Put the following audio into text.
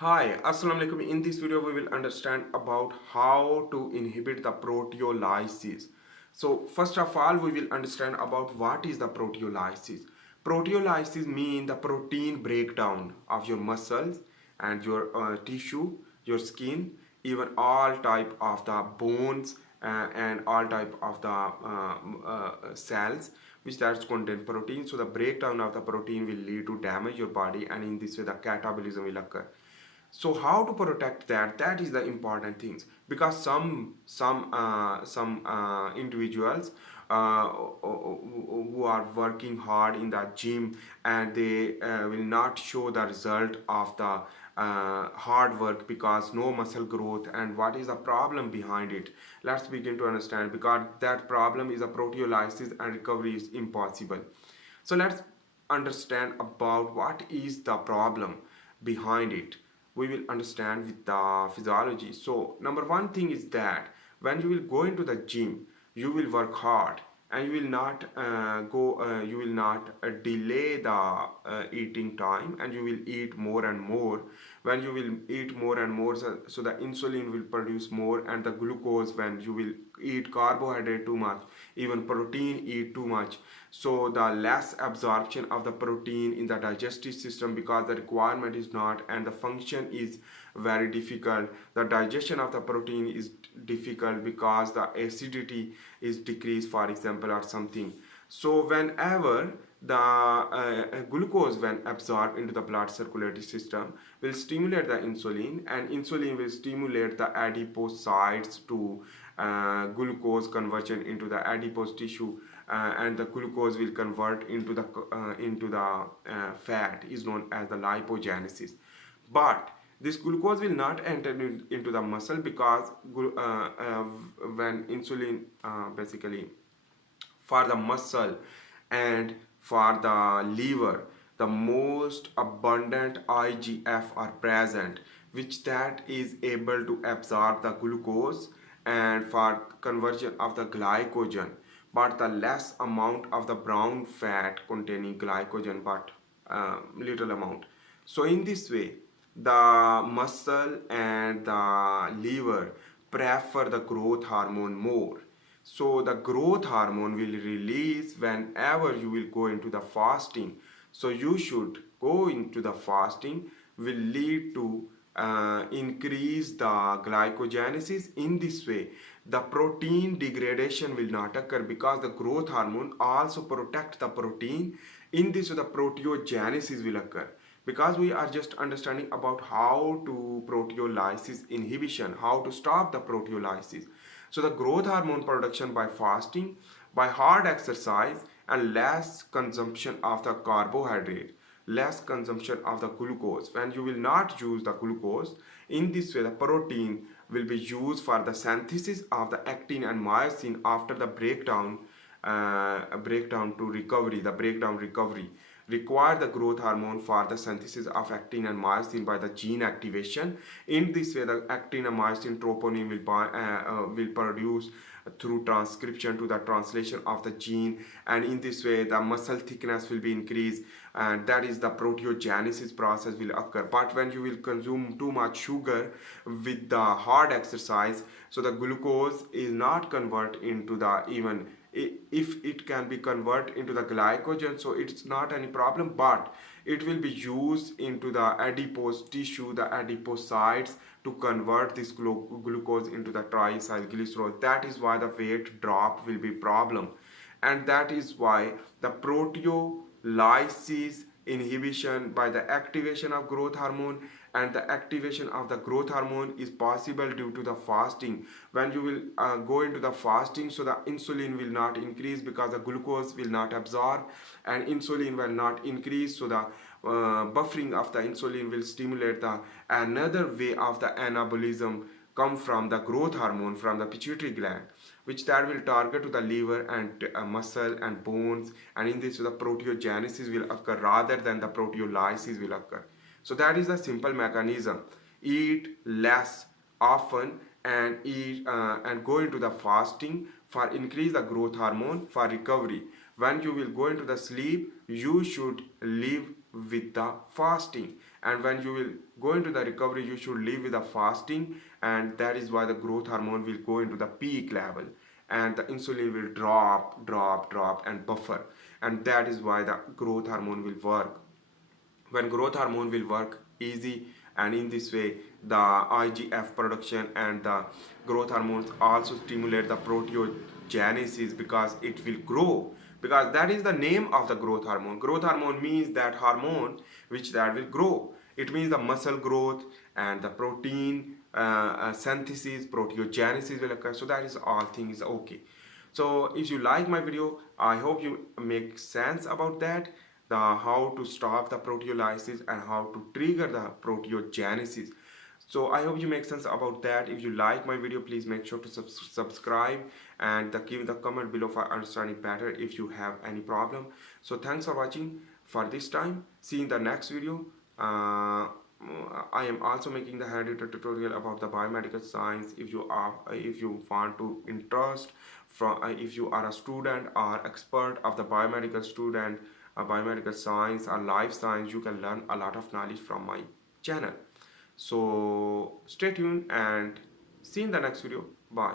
Hi, Assalamu alaikum. In this video, we will understand about how to inhibit the proteolysis. So, first of all, we will understand about what is the proteolysis. Proteolysis means the protein breakdown of your muscles and your tissue, your skin, even all type of the bones and all type of the cells which that contain protein. So the breakdown of the protein will lead to damage your body, and in this way the catabolism will occur. So how to protect that is the important things, because some individuals who are working hard in the gym, and they will not show the result of the hard work because no muscle growth. And what is the problem behind it? Let's begin to understand, because that problem is a proteolysis and recovery is impossible. So let's understand about what is the problem behind it. We will understand with the physiology. So number one thing is that when you will go into the gym, you will work hard, and you will not delay the eating time, and you will eat more and more. When you will eat more and more, so the insulin will produce more, and the glucose, when you will eat carbohydrate too much, even protein eat too much, so the less absorption of the protein in the digestive system, because the requirement is not, and the function is very difficult. The digestion of the protein is difficult because the acidity is decreased, for example, or something. So whenever the glucose, when absorbed into the blood circulatory system, will stimulate the insulin, and insulin will stimulate the adipocytes to glucose conversion into the adipose tissue, and the glucose will convert into the fat, is known as the lipogenesis. But this glucose will not enter into the muscle, because when insulin basically for the muscle and for the liver, the most abundant IGF are present, which that is able to absorb the glucose and for conversion of the glycogen, but the less amount of the brown fat containing glycogen, but little amount. So in this way, the muscle and the liver prefer the growth hormone more. So the growth hormone will release whenever you will go into the fasting. So you should go into the fasting, will lead to increase the glycogenesis. In this way, the protein degradation will not occur, because the growth hormone also protect the protein. In this way, the proteogenesis will occur, because we are just understanding about how to proteolysis inhibition, how to stop the proteolysis. So the growth hormone production by fasting, by hard exercise, and less consumption of the carbohydrate, less consumption of the glucose. When you will not use the glucose, in this way the protein will be used for the synthesis of the actin and myosin after the breakdown to recovery. The breakdown recovery require the growth hormone for the synthesis of actin and myosin by the gene activation. In this way, the actin and myosin troponin will produce through transcription to the translation of the gene, and in this way the muscle thickness will be increased, and that is the proteogenesis process will occur. But when you will consume too much sugar with the hard exercise, so the glucose is not convert into the, even if it can be converted into the glycogen, so it's not any problem, but it will be used into the adipose tissue, the adipocytes, to convert this glucose into the triacylglycerol. That is why the weight drop will be problem, and that is why the proteolysis inhibition by the activation of growth hormone, and the activation of the growth hormone is possible due to the fasting. When you will go into the fasting, so the insulin will not increase, because the glucose will not absorb, and insulin will not increase, so the buffering of the insulin will stimulate the another way of the anabolism come from the growth hormone from the pituitary gland, which that will target to the liver and muscle and bones, and in this way the proteogenesis will occur rather than the proteolysis will occur. So that is the simple mechanism. Eat less often, and and go into the fasting for increase the growth hormone for recovery. When you will go into the sleep, you should live with the fasting, And when you will go into the recovery, you should live with a fasting, and that is why the growth hormone will go into the peak level, and the insulin will drop and buffer, and that is why the growth hormone will work. When growth hormone will work easy, and in this way the IGF production and the growth hormones also stimulate the proteogenesis, because it will grow, because that is the name of the growth hormone. Growth hormone means that hormone which that will grow. It means the muscle growth and the protein synthesis, proteogenesis will occur. So that is all things okay. So if you like my video, I hope you make sense about that, the how to stop the proteolysis and how to trigger the proteogenesis. So I hope you make sense about that. If you like my video, please make sure to subscribe, and give the comment below for understanding better if you have any problem. So thanks for watching for this time. See you in the next video. I am also making the handy tutorial about the biomedical science. If you want to interest from, if you are a student or expert of the biomedical student, biomedical science or life science, you can learn a lot of knowledge from my channel. So stay tuned and see you in the next video. Bye.